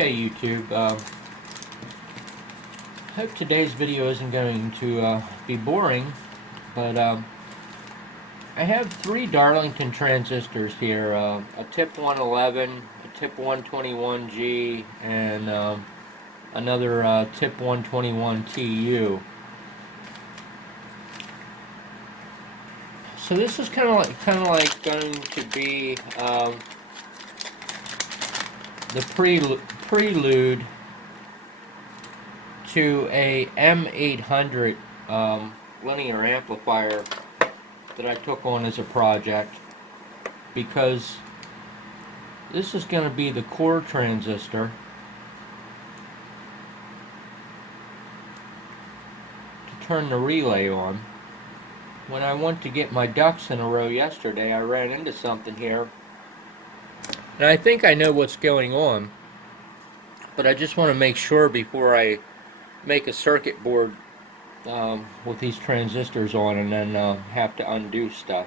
Okay, YouTube, hope today's video isn't going to be boring, but I have three Darlington transistors here, a tip 111, a tip 121G, and another tip 121TU. So this is kind of like going to be the prelude to a M800 linear amplifier that I took on as a project, because this is going to be the core transistor to turn the relay on. When I went to get my ducks in a row yesterday, I ran into something here, and I think I know what's going on, but I just want to make sure before I make a circuit board with these transistors on and then have to undo stuff.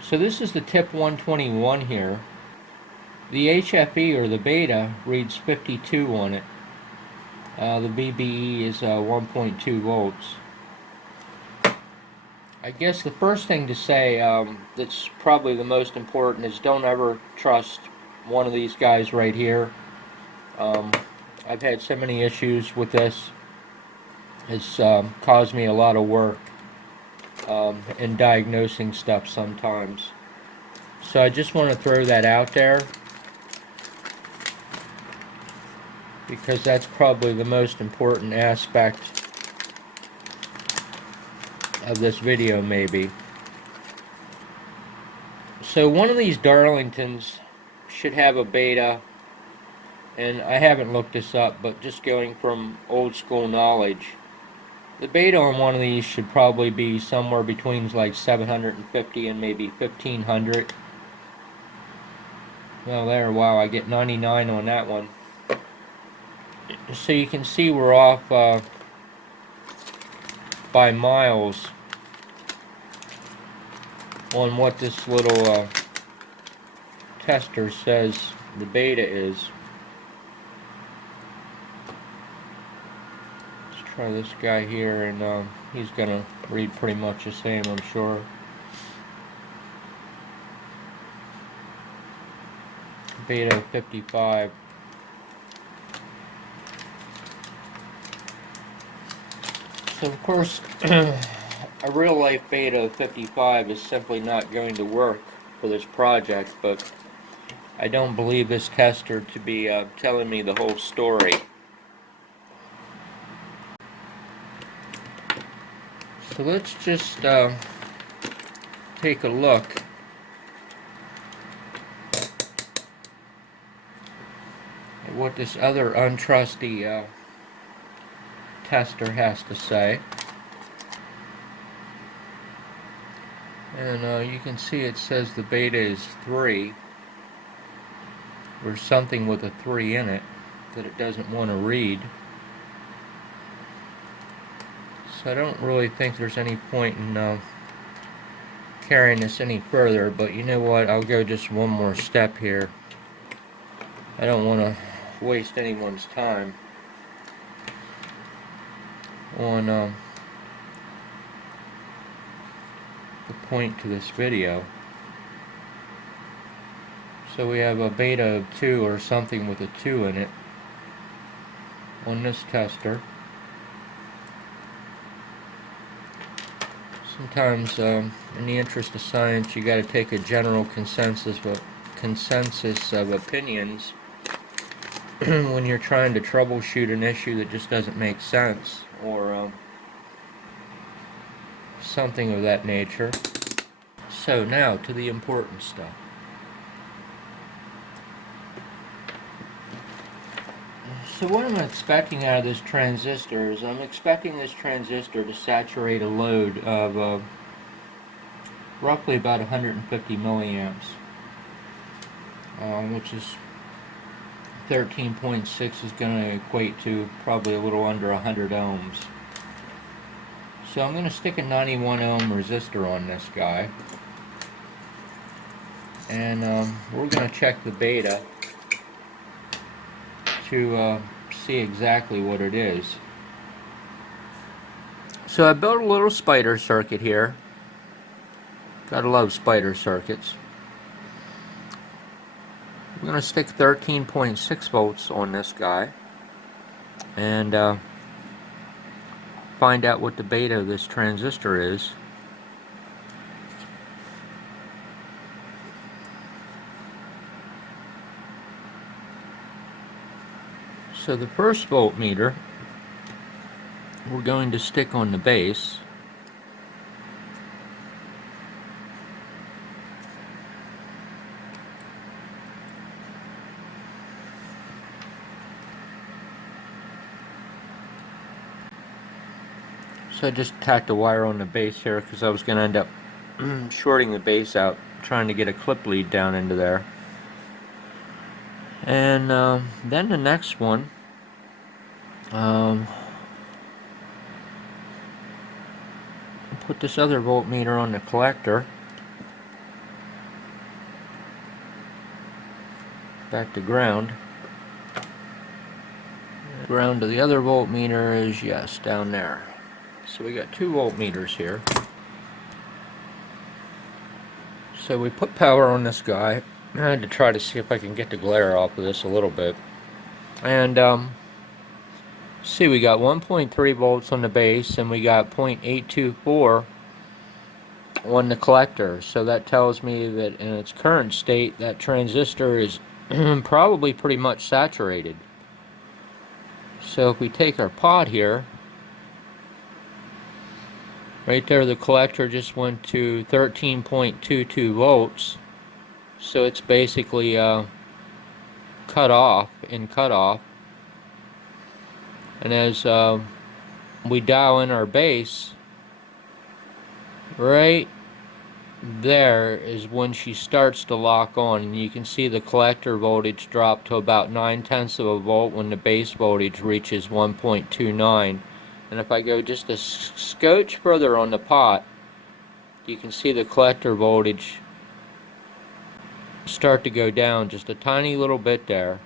So this is the tip 121 here. The HFE, or the beta, reads 52 on it. The VBE is 1.2 volts. I guess the first thing to say that's probably the most important is don't ever trust one of these guys right here. I've had so many issues with this. It's caused me a lot of work in diagnosing stuff sometimes. So I just want to throw that out there, because that's probably the most important aspect of this video, maybe. So one of these Darlingtons should have a beta, and I haven't looked this up, but just going from old school knowledge, the beta on one of these should probably be somewhere between like 750 and maybe 1500. Well, there, wow, I get 99 on that one. So you can see we're off by miles on what this little tester says the beta is. Let's try this guy here, and he's gonna read pretty much the same, I'm sure. Beta 55. So of course, a real life beta of 55 is simply not going to work for this project, but I don't believe this tester to be telling me the whole story. So let's just take a look at what this other untrusty tester has to say. And you can see it says the beta is 3, or something with a 3 in it that it doesn't want to read. So I don't really think there's any point in carrying this any further, but you know what, I'll go just one more step here. I don't want to waste anyone's time on the point to this video. So we have a beta of 2 or something with a 2 in it on this tester. Sometimes in the interest of science, you got to take a general consensus of opinions when you're trying to troubleshoot an issue that just doesn't make sense, or something of that nature. So now to the important stuff. So what I'm expecting out of this transistor is I'm expecting this transistor to saturate a load of roughly about 150 milliamps, which is 13.6 is going to equate to probably a little under 100 ohms. So I'm going to stick a 91 ohm resistor on this guy, and we're going to check the beta to see exactly what it is. So I built a little spider circuit here. Gotta love spider circuits. We're going to stick 13.6 volts on this guy and find out what the beta of this transistor is. So the first voltmeter we're going to stick on the base. So I just tacked a wire on the base here because I was going to end up shorting the base out, trying to get a clip lead down into there. And then the next one, put this other voltmeter on the collector. Back to ground. Ground to the other voltmeter is, yes, down there. So we got 2 voltmeters here. So we put power on this guy. I had to try to see if I can get the glare off of this a little bit. And see, we got 1.3 volts on the base and we got 0.824 on the collector. So that tells me that in its current state that transistor is probably pretty much saturated. So if we take our pot here, right there the collector just went to 13.22 volts. So it's basically cut off. And as we dial in our base, right there is when she starts to lock on, and you can see the collector voltage drop to about 0.9 of a volt when the base voltage reaches 1.29. And if I go just a scotch further on the pot, you can see the collector voltage start to go down just a tiny little bit there,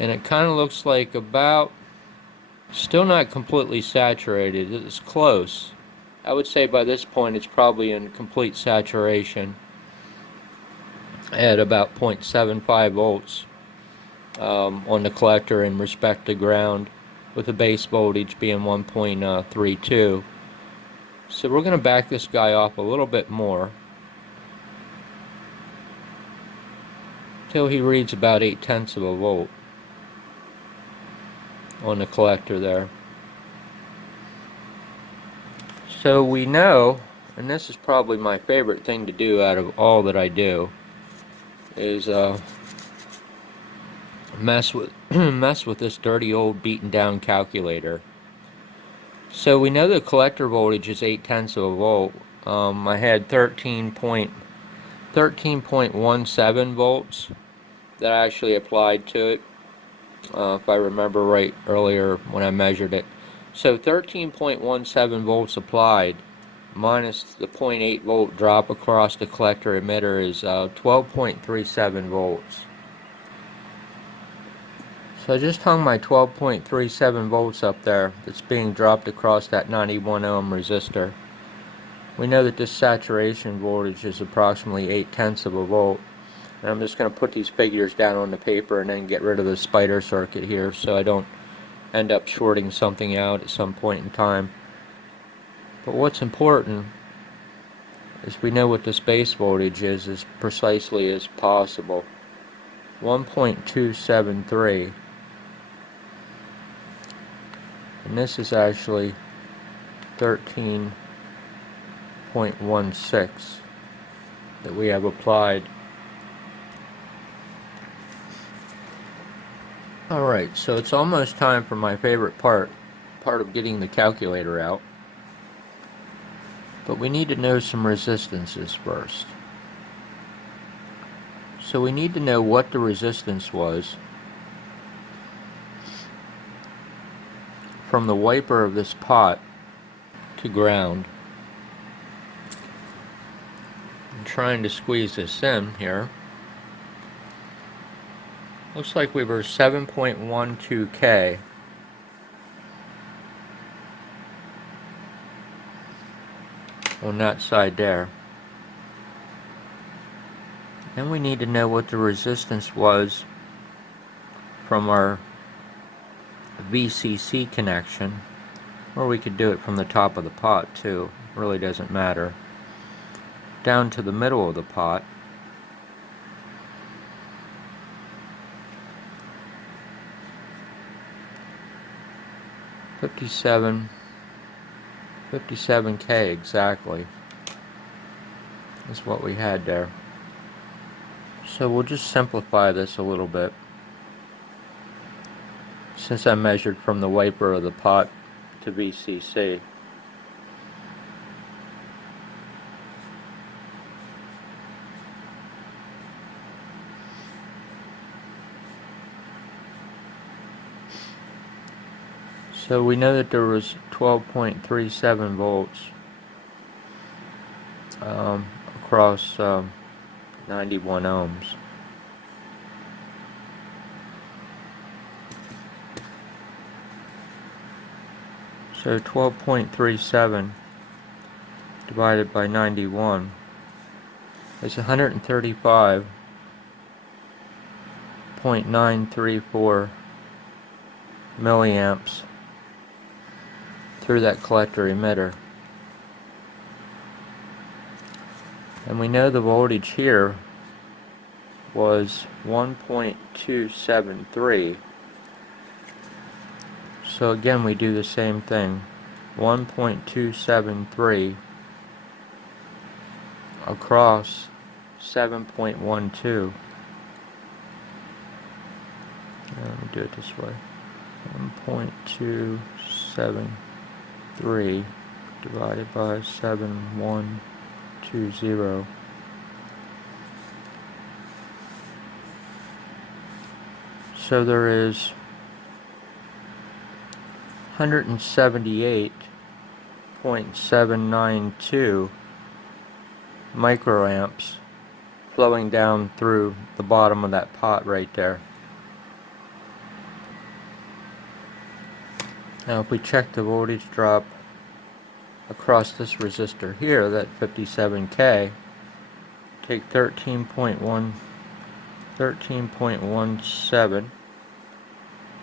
and it kind of looks like about, still not completely saturated, it's close. I would say by this point it's probably in complete saturation at about 0.75 volts on the collector in respect to ground, with the base voltage being 1.32. So we're going to back this guy off a little bit more till he reads about 0.8 of a volt on the collector there. So we know, and this is probably my favorite thing to do out of all that I do, is mess with this dirty old beaten down calculator. So we know the collector voltage is 0.8 of a volt. I had 13.17 volts that I actually applied to it, if I remember right earlier when I measured it. So 13.17 volts applied minus the 0.8 volt drop across the collector emitter is 12.37 volts. So I just hung my 12.37 volts up there that's being dropped across that 91 ohm resistor. We know that this saturation voltage is approximately 0.8 of a volt. And I'm just going to put these figures down on the paper and then get rid of the spider circuit here so I don't end up shorting something out at some point in time. But what's important is we know what this base voltage is as precisely as possible. 1.273. And this is actually 13.16 that we have applied. Alright, so it's almost time for my favorite part of getting the calculator out. But we need to know some resistances first. So we need to know what the resistance was from the wiper of this pot to ground. I'm trying to squeeze this in here. Looks like we were 7.12K. On that side there. Then we need to know what the resistance was from our VCC connection, or we could do it from the top of the pot too, it really doesn't matter, down to the middle of the pot. $57K exactly is what we had there. So we'll just simplify this a little bit, since I measured from the wiper of the pot to VCC. So we know that there was 12.37 volts across 91 ohms. So 12.37 divided by 91 is 135.934 milliamps through that collector emitter. And we know the voltage here was 1.273. So again, we do the same thing. 1.273 across 7.12. Let me do it this way. 1.273 divided by 7120. So there is 178.792 microamps flowing down through the bottom of that pot right there. Now if we check the voltage drop across this resistor here, that 57K, take 13.17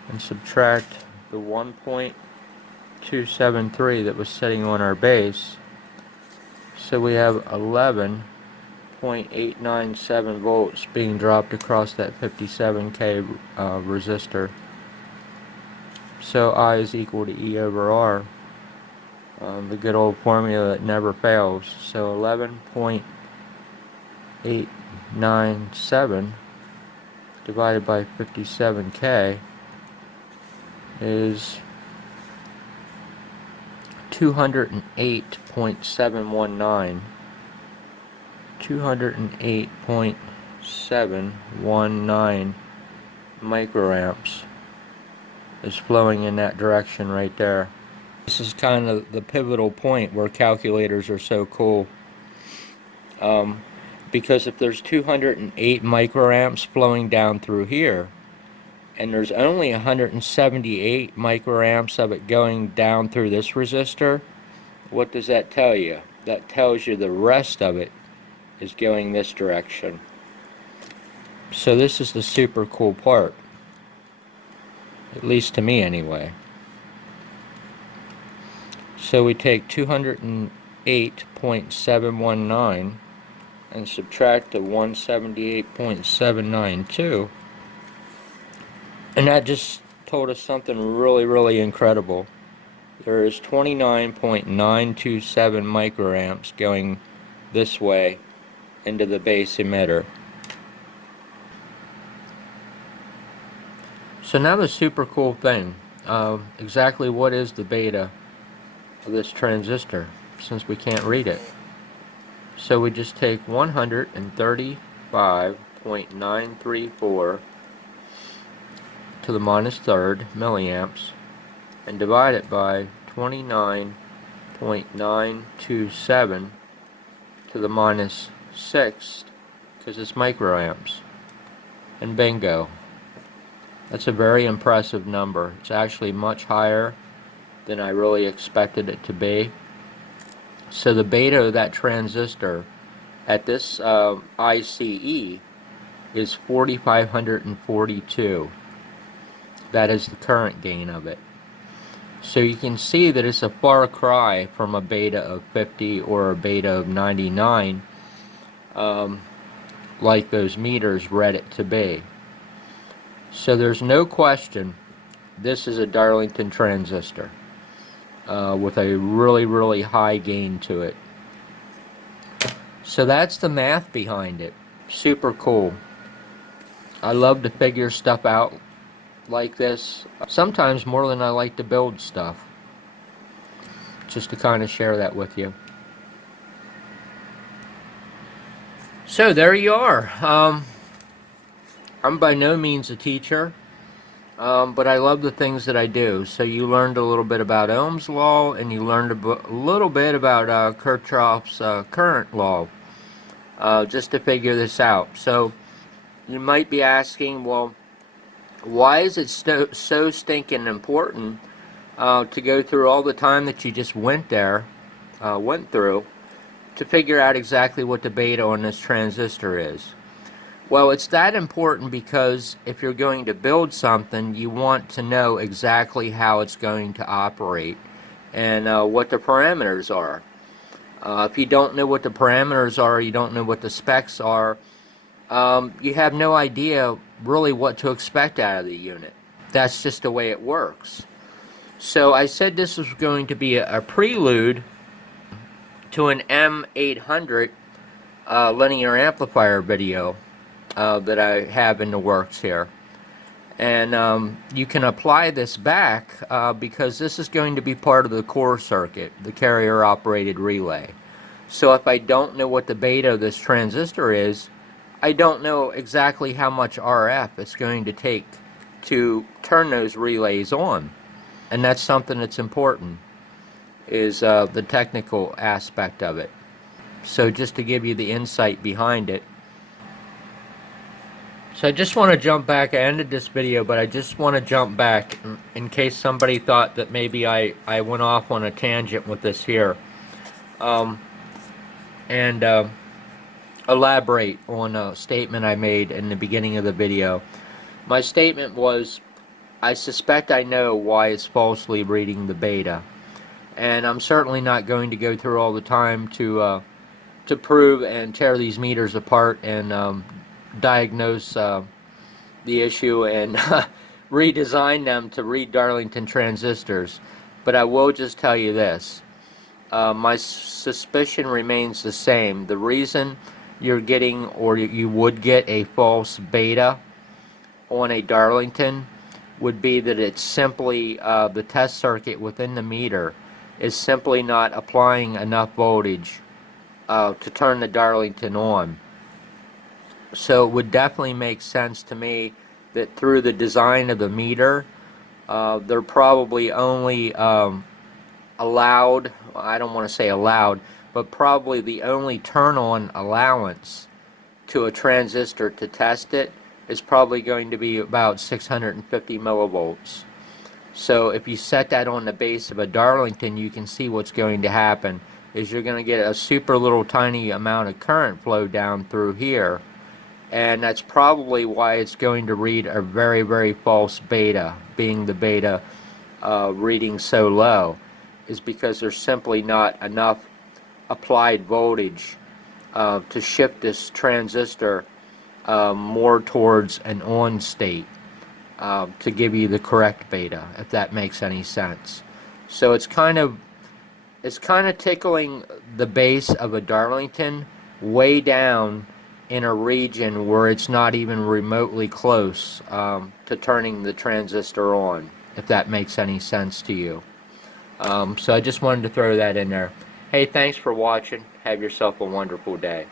and subtract the 1.273 that was sitting on our base, so we have 11.897 volts being dropped across that 57K resistor. So I is equal to E over R, the good old formula that never fails. So 11.897 divided by 57K is 208.719. 208.719 microamps is flowing in that direction right there. This is kind of the pivotal point where calculators are so cool. Because if there's 208 microamps flowing down through here, and there's only 178 microamps of it going down through this resistor, what does that tell you? That tells you the rest of it is going this direction. So this is the super cool part, at least to me anyway. So we take 208.719 and subtract the 178.792, and that just told us something really incredible. There is 29.927 microamps going this way into the base emitter. So now the super cool thing, exactly what is the beta of this transistor, since we can't read it? So we just take 135.934 to the minus third milliamps and divide it by 29.927 to the minus sixth, because it's microamps. And bingo. That's a very impressive number. It's actually much higher than I really expected it to be. So the beta of that transistor at this ICE is 4542. That is the current gain of it. So you can see that it's a far cry from a beta of 50 or a beta of 99, like those meters read it to be. So there's no question this is a Darlington transistor with a really high gain to it. So that's the math behind it. Super cool. I love to figure stuff out like this, sometimes more than I like to build stuff. Just to kind of share that with you. So there you are. I'm by no means a teacher, but I love the things that I do. So you learned a little bit about Ohm's law, and you learned a little bit about Kirchhoff's current law, just to figure this out. So you might be asking, well, why is it so stinking important to go through all the time that you just went through to figure out exactly what the beta on this transistor is? Well, it's that important because if you're going to build something, you want to know exactly how it's going to operate and what the parameters are. If you don't know what the parameters are, you don't know what the specs are, you have no idea really what to expect out of the unit. That's just the way it works. So I said this was going to be a prelude to an M800 linear amplifier video that I have in the works here. And you can apply this back because this is going to be part of the core circuit, the carrier operated relay. So if I don't know what the beta of this transistor is, I don't know exactly how much RF it's going to take to turn those relays on. And that's something that's important, is the technical aspect of it. So just to give you the insight behind it. So I just want to jump back. I ended this video, but I just want to jump back in case somebody thought that maybe I went off on a tangent with this here. And elaborate on a statement I made in the beginning of the video. My statement was, I suspect I know why it's falsely reading the beta, and I'm certainly not going to go through all the time to prove and tear these meters apart and diagnose the issue and redesign them to read Darlington transistors. But I will just tell you this, my suspicion remains the same. The reason you're getting, or you would get, a false beta on a Darlington would be that it's simply the test circuit within the meter is simply not applying enough voltage to turn the Darlington on. So it would definitely make sense to me that through the design of the meter, they're probably only allowed, I don't want to say allowed, but probably the only turn-on allowance to a transistor to test it is probably going to be about 650 millivolts. So if you set that on the base of a Darlington, you can see what's going to happen is you're going to get a super little tiny amount of current flow down through here, and that's probably why it's going to read a very false beta, being the beta reading so low, is because there's simply not enough applied voltage to shift this transistor more towards an on state to give you the correct beta, if that makes any sense. So it's kind of tickling the base of a Darlington way down in a region where it's not even remotely close to turning the transistor on, if that makes any sense to you. So I just wanted to throw that in there. Hey, thanks for watching. Have yourself a wonderful day.